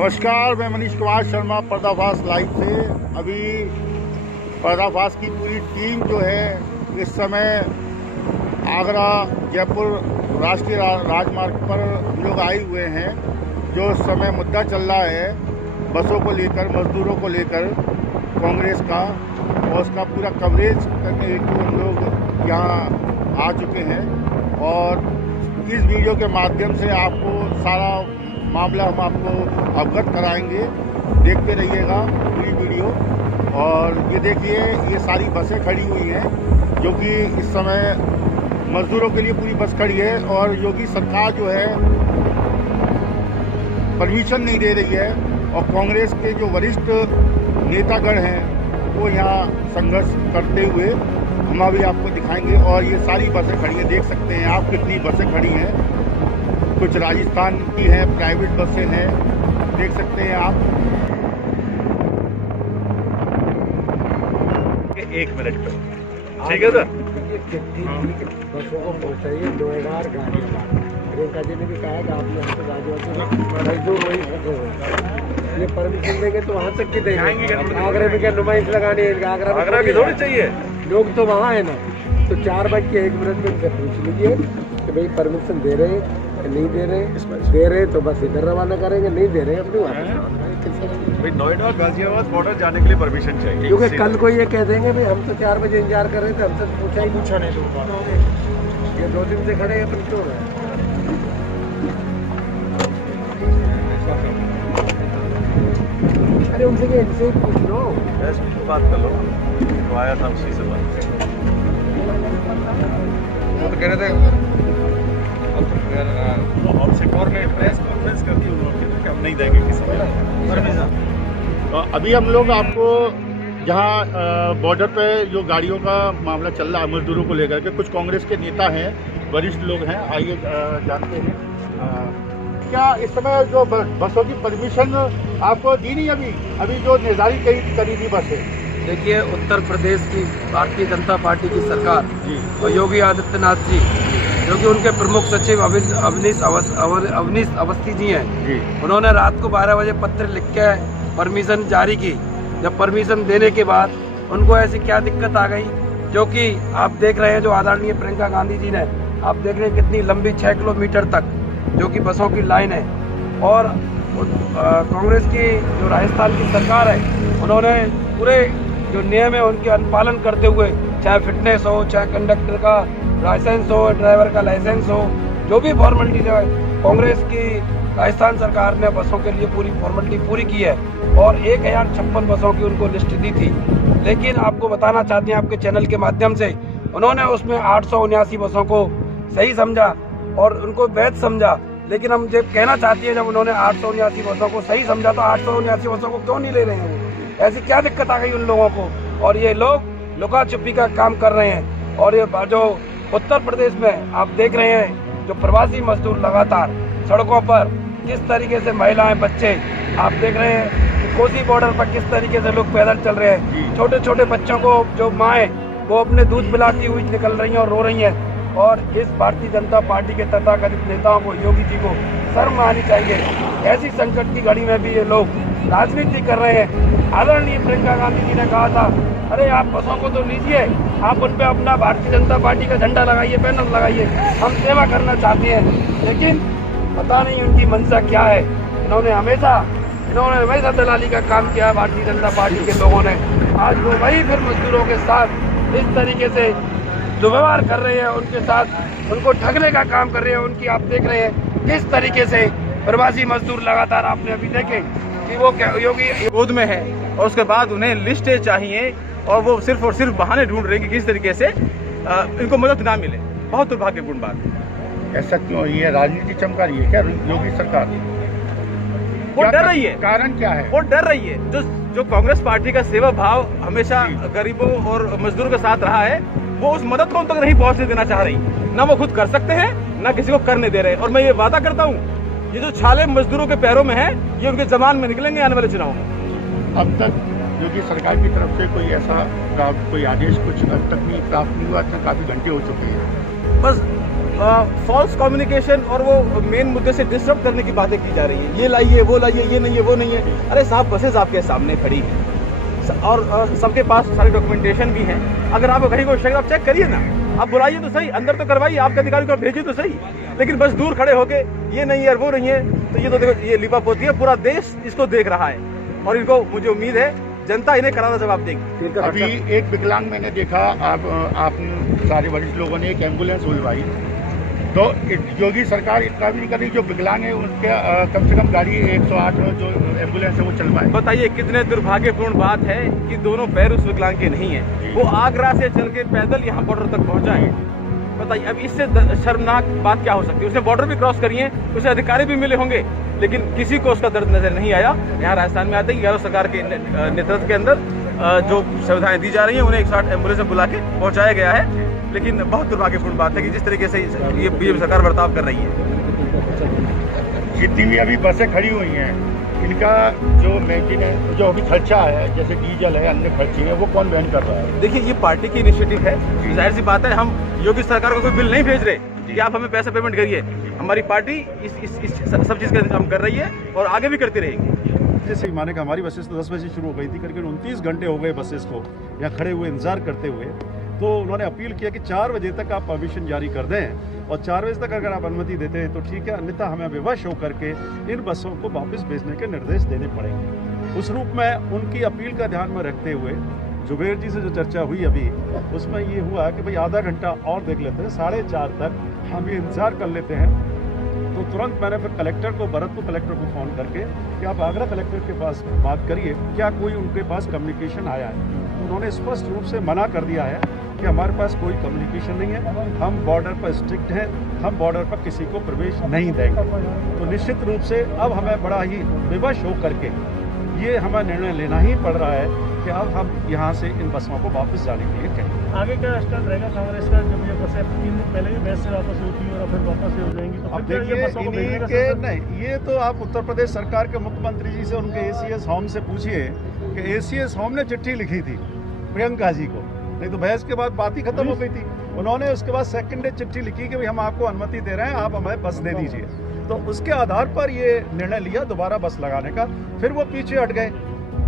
नमस्कार, मैं मनीष कुमार शर्मा पर्दाफाश लाइव से। अभी पर्दाफाश की पूरी टीम जो है इस समय आगरा जयपुर राष्ट्रीय राजमार्ग पर हम लोग आए हुए हैं। जो इस समय मुद्दा चल रहा है बसों को लेकर, मजदूरों को लेकर कांग्रेस का, और उसका पूरा कवरेज करने हेतु हम लोग यहाँ आ चुके हैं और इस वीडियो के माध्यम से आपको सारा मामला हम आपको अवगत कराएंगे। देखते रहिएगा पूरी वीडियो। और ये देखिए, ये सारी बसें खड़ी हुई हैं जो कि इस समय मजदूरों के लिए पूरी बस खड़ी है और योगी सरकार जो है परमिशन नहीं दे रही है। और कांग्रेस के जो वरिष्ठ नेतागण हैं वो यहाँ संघर्ष करते हुए हम अभी आपको दिखाएंगे। और ये सारी बसें खड़ी हैं, देख सकते हैं आप कितनी बसें खड़ी हैं। कुछ राजस्थान की हैं, प्राइवेट बसें हैं, देख सकते हैं आप। एक मिनट पे ठीक है सर। बसों को पहुँचाइए नोएडा गाड़ी। प्रियंका जी ने भी कहा कि आपने हमसे मजदूर वही फंसे हुए, ये परमिशन देंगे तो वहाँ तक की देंगे। आगरा में क्या नुमाइश लगानी है? आगरा की थोड़ी चाहिए, लोग तो वहाँ है ना। तो 4:01 में उनसे पूछ लीजिए कि भाई परमिशन दे रहे हैं, नहीं दे रहे तो बस इधर रवाना करेंगे, नहीं दे रहे अपनी भाई नोएडा और गाजियाबाद बॉर्डर जाने के लिए परमिशन चाहिए। क्योंकि कल को ये कह देंगे भाई हम तो 4 बजे इंतजार कर रहे थे, हमसे पूछा नहीं तो ये 2 दिन से खड़े हैं अपन क्यों है? अरे उनसे क्या, इनसे पूछ लो, बात कर लो। तो आया था उसी से बात, वो तो कह रहे थे प्रेस कॉन्फ्रेंस कर दी उन्होंने कि हम नहीं देंगे किसी को। तो अभी हम लोग आपको जहाँ बॉर्डर पे जो गाड़ियों का मामला चल रहा है मजदूरों को लेकर के, कुछ कांग्रेस के नेता हैं, वरिष्ठ लोग हैं, आइए जानते हैं। क्या इस समय जो बसों की परमिशन आपको दी नहीं? अभी जो निर्धारित करी थी बसें, देखिए उत्तर प्रदेश की भारतीय जनता पार्टी की सरकार और योगी आदित्यनाथ जी, जो कि उनके प्रमुख सचिव अवनीश अवस्थी जी हैं, उन्होंने रात को 12 बजे पत्र लिख के परमिशन जारी की। जब परमिशन देने के बाद उनको ऐसी क्या दिक्कत आ गई, जो कि आप देख रहे हैं, जो आदरणीय प्रियंका गांधी जी ने, आप देख रहे हैं कितनी लंबी 6 किलोमीटर तक जो कि बसों की लाइन है। और कांग्रेस की जो राजस्थान की सरकार है, उन्होंने पूरे जो नियम है उनके अनुपालन करते हुए, चाहे फिटनेस हो, चाहे कंडक्टर का लाइसेंस हो, ड्राइवर का लाइसेंस हो, जो भी फॉर्मेलिटी जो है, कांग्रेस की राजस्थान सरकार ने बसों के लिए पूरी फॉर्मेलिटी पूरी की है। और 1056 बसों की उनको लिस्ट दी थी। लेकिन आपको बताना चाहते हैं आपके चैनल के माध्यम से, उन्होंने उसमें 879 बसों को सही समझा और उनको वैध समझा। लेकिन हम जब कहना चाहते हैं, जब उन्होंने 879 बसों को सही समझा तो 879 बसों को क्यों नहीं ले रहे हैं? ऐसी क्या दिक्कत आ गई उन लोगों को? और ये लोग लुका छुपी का काम कर रहे हैं। और ये जो उत्तर प्रदेश में आप देख रहे हैं, जो प्रवासी मजदूर लगातार सड़कों पर किस तरीके से महिलाएं, बच्चे, आप देख रहे हैं कि कोसी बॉर्डर पर किस तरीके से लोग पैदल चल रहे हैं। छोटे छोटे बच्चों को जो माएँ वो अपने दूध पिलाती हुई निकल रही हैं और रो रही हैं। और इस भारतीय जनता पार्टी के तथाकथित नेताओं को, योगी जी को शर्म आनी चाहिए। ऐसी संकट की घड़ी में भी ये लोग राजनीति कर रहे हैं। आदरणीय प्रियंका गांधी जी ने कहा था, अरे आप बसों को तो लीजिए, आप उन पे अपना भारतीय जनता पार्टी का झंडा लगाइए, बैनर लगाइए, हम सेवा करना चाहते हैं। लेकिन पता नहीं उनकी मंशा क्या है। इन्होंने हमेशा दलाली का काम किया है भारतीय जनता पार्टी के लोगों ने। आज वो वही फिर मजदूरों के साथ इस तरीके से दुर्व्यवहार कर रहे हैं, उनके साथ उनको ठगने का काम कर रहे हैं। उनकी आप देख रहे हैं किस तरीके से प्रवासी मजदूर लगातार, आपने अभी देखे कि वो योगी विरोध में है और उसके बाद उन्हें लिस्टें चाहिए और वो सिर्फ और सिर्फ बहाने ढूंढ रहे हैं कि किस तरीके से इनको मदद ना मिले। बहुत दुर्भाग्यपूर्ण बात है। ऐसा क्यों? ये राजनीति चमका रही है क्या योगी सरकार? वो डर रही है। कारण क्या है? वो डर रही है। जो कांग्रेस पार्टी का सेवा भाव हमेशा गरीबों और मजदूरों के साथ रहा है, वो उस मदद को उन तक नहीं पहुंचने देना चाह रही। ना वो खुद कर सकते हैं, ना किसी को करने दे रहे। और मैं ये वादा करता हूँ, ये जो छाले मजदूरों के पैरों में है, ये उनके जबान में निकलेंगे आने वाले चुनाव में। अब तक योगी सरकार की तरफ से कोई ऐसा कोई आदेश कुछ अब तक नहीं प्राप्त नहीं हुआ, काफी घंटे हो चुके हैं। बस फॉल्स कम्युनिकेशन और वो मेन मुद्दे से डिस्टर्ब करने की बातें की जा रही हैं। ये लाइए, वो लाइए, ये नहीं है, वो नहीं है। अरे साहब, बसेस आपके सामने खड़ी हैं और सबके पास सारी डॉक्यूमेंटेशन भी है। अगर आपको कहीं कोई शक, आप चेक करिए ना, आप बुलाइए तो सही, अंदर तो करवाइए, आपके अधिकारी को भेजिए तो सही। लेकिन बस दूर खड़े होके ये नहीं है, वो नहीं है, तो ये तो देखो, ये लिपापोती है। पूरा देश इसको देख रहा है और इनको, मुझे उम्मीद है जनता इन्हें करारा जवाब देगी। अभी एक विकलांग मैंने देखा, आप सारे वरिष्ठ लोगों ने एक एम्बुलेंस बुलवाई, तो योगी सरकार इतना भी नहीं कर रही, जो विकलांग है उनके कम से कम गाड़ी 108 जो एम्बुलेंस है वो चल पाए। बताइए कितने दुर्भाग्यपूर्ण बात है कि दोनों पैर उस विकलांग के नहीं है, वो आगरा से चल के पैदल यहाँ बॉर्डर तक पहुँचा है। बताइए अब इससे शर्मनाक बात क्या हो सकती है। उसने बॉर्डर भी क्रॉस करी है, उसे अधिकारी भी मिले होंगे, लेकिन किसी को उसका दर्द नजर नहीं आया। यहाँ राजस्थान में आते ही गहलोत सरकार के नेतृत्व के अंदर जो सुविधाएं दी जा रही हैं, उन्हें 108 एम्बुलेंस में बुला के पहुँचाया गया है। लेकिन बहुत दुर्भाग्यपूर्ण बात है कि जिस तरीके से ये बीजेपी सरकार बर्ताव कर रही है। जितनी भी अभी बसें खड़ी हुई हैं, इनका जो मेंटेनेंस, जो अभी खर्चा है, जैसे डीजल है, अन्य खर्चे हैं, वो कौन वहन कर रहा है? देखिए, ये पार्टी की इनिशिएटिव है, जाहिर सी बात है। हम योगी सरकार को कोई बिल नहीं भेज रहे कि आप हमें पैसा पेमेंट करिए। हमारी पार्टी इस सब चीज़ का इंतजाम कर रही है और आगे भी करती रहेगी। जैसे माने कि हमारी बसेस तो 10 बजे शुरू हो गई थी, करीब 29 घंटे हो गए बसेस को यहाँ खड़े हुए इंतजार करते हुए। तो उन्होंने अपील किया कि 4 बजे तक आप परमिशन जारी कर दें और 4 बजे तक अगर आप अनुमति देते हैं तो ठीक है, अन्यथा हमें विवश होकर के इन बसों को वापस भेजने के निर्देश देने पड़ेंगे। उस रूप में उनकी अपील का ध्यान में रखते हुए जुबेर जी से जो चर्चा हुई अभी, उसमें ये हुआ कि भाई आधा घंटा और देख लेते हैं, 4:30 तक हम ये इंतज़ार कर लेते हैं। तो तुरंत मैंने फिर कलेक्टर को, भरतपुर कलेक्टर को फ़ोन करके कि आप आगरा कलेक्टर के पास बात करिए, क्या कोई उनके पास कम्युनिकेशन आया है। उन्होंने स्पष्ट रूप से मना कर दिया है कि हमारे पास कोई कम्युनिकेशन नहीं है, हम बॉर्डर पर स्ट्रिक्ट हैं, हम बॉर्डर पर किसी को प्रवेश नहीं देंगे। तो निश्चित रूप से अब हमें बड़ा ही विवश हो करके ये हमें निर्णय लेना ही पड़ रहा है कि अब हम यहाँ से इन बसों को वापस जाने के लिए कहें। आगे क्या स्टैंड रहेगा कांग्रेस का, जब ये बसें 3 दिन पहले भी बस से वापस हुई थी और फिर वापस हो जाएंगी, तो अब फिर देखिए, बसों को भेजने का इन्हीं के सिलसिला? नहीं, ये तो आप उत्तर प्रदेश सरकार के मुख्यमंत्री जी से, उनके एसीएस होम से पूछिए कि एसीएस होम ने चिट्ठी लिखी थी प्रियंका जी को, नहीं तो बहस के बाद बात ही खत्म हो गई थी। उन्होंने उसके बाद सेकंड डे चिट्ठी लिखी कि भाई हम आपको अनुमति दे रहे हैं, आप हमें बस दे दीजिए। तो उसके आधार पर ये निर्णय लिया दोबारा बस लगाने का। फिर वो पीछे हट गए,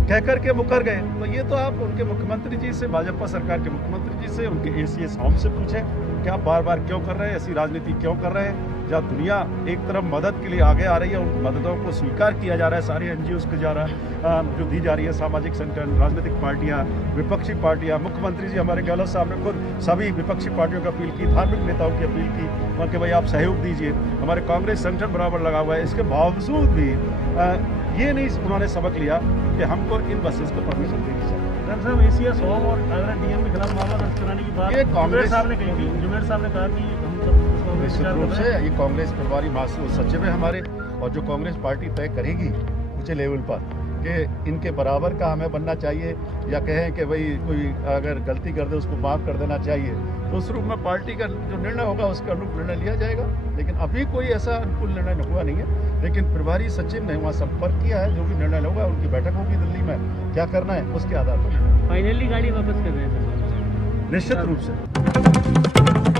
कह करके मुकर गए। तो ये तो आप उनके मुख्यमंत्री जी से, भाजपा सरकार के मुख्यमंत्री जी से, उनके एसीएस होम से पूछें कि आप बार बार क्यों कर रहे हैं, ऐसी राजनीति क्यों कर रहे हैं। जहाँ दुनिया एक तरफ मदद के लिए आगे आ रही है, उन मददों को स्वीकार किया जा रहा है, सारी एनजीओज को जा रहा है, जो दी जा रही है, सामाजिक संगठन, राजनीतिक पार्टियाँ, विपक्षी पार्टियाँ। मुख्यमंत्री जी हमारे गहलोत साहब ने खुद सभी विपक्षी पार्टियों की अपील की, धार्मिक नेताओं की अपील की और कि भाई आप सहयोग दीजिए। हमारे कांग्रेस संगठन बराबर लगा हुआ है। इसके बावजूद भी ये नहीं उन्होंने सबक लिया कि हमको इन बसेस को परमिशन देनी चाहिए। डॉक्टर साहब, एसीएस होम और आगरा डीएम के खिलाफ मामला दर्ज कराने की बात ये कांग्रेस साहब ने कही थी। जुबेर साहब ने कहा कि हम सब इस मामले में निश्चित विचार रूप कर से रहे हैं। ये कांग्रेस प्रभारी महासचिव सचिव है हमारे, और जो कांग्रेस पार्टी तय करेगी ऊंचे लेवल पर कि इनके बराबर का हमें बनना चाहिए, या कहें कि भाई कोई अगर गलती कर दे उसको माफ़ कर देना चाहिए, तो उस रूप में पार्टी का जो निर्णय होगा उसका अनुरूप निर्णय लिया जाएगा। लेकिन अभी कोई ऐसा अनुकूल निर्णय हुआ नहीं है। लेकिन प्रभारी सचिव ने वहाँ संपर्क किया है, जो भी निर्णय होगा, उनकी बैठक होगी दिल्ली में, क्या करना है उसके आधार पर फाइनली गाड़ी वापस कर रहे हैं निश्चित रूप से।